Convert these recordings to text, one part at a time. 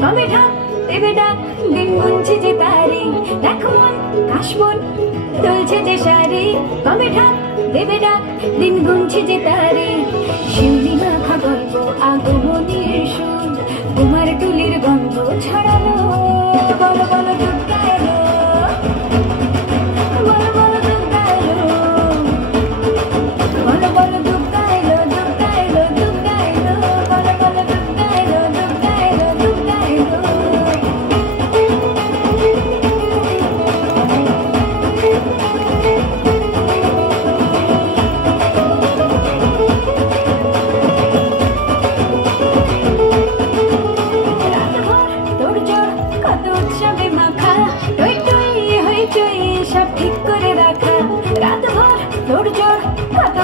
কবে ঢাক দেবে ডাক দিন গুনছে যে তারি দেখো মন কাশবন তুলছে যে শাড়ি কবে ঢাক দেবে ডাক দিন গুনছে যে তারি শিউলি মাখা গল্প আগমনের সুর তোমার টুলির গন্ধ ছড়ালো বলো বলো দুর্গা এলো বলো বলো দুর্গা এলো বলো বলো দুর্গা এলো দুর্গা এলো দুর্গা এলো বলো বলো দুর্গা এলো দুর্গা এলো দুর্গা এলো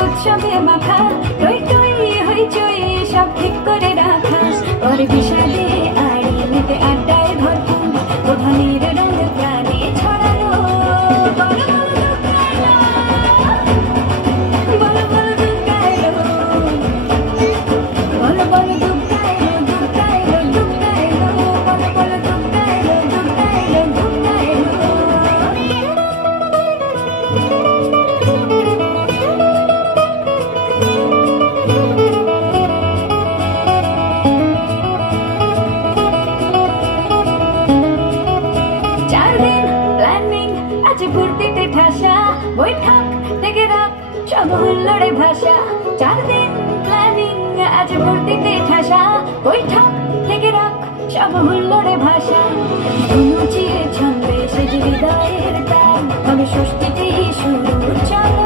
উৎসবে মাখা টই টই হইচই সব ঠিক করে রাখা ওর বিষাদে আড়ি মেতে আড্ডায় ভরপুর প্রধানের রঙ প্রাণে ছড়ালো বলো বলো দুর্গা এলো বলো বলো দুর্গা এলো দুর্গা এলো দুর্গা এলো বলো বলো দুর্গা এলো দুর্গা এলো দুর্গা এলো ভর্তিতে ঠাসা বৈঠক থেকে রাখ সব হুল্লোড়ে ভাষা 4 দিন প্ল্যানিং আজ ভর্তিতে ঠাসা বৈঠক থেকে রাখ সব হুল্লোড়ে ভাষা অনুচিয়ে ছন্দে সে হৃদয়ের তার তবে ষষ্ঠীতেই শুরু চলো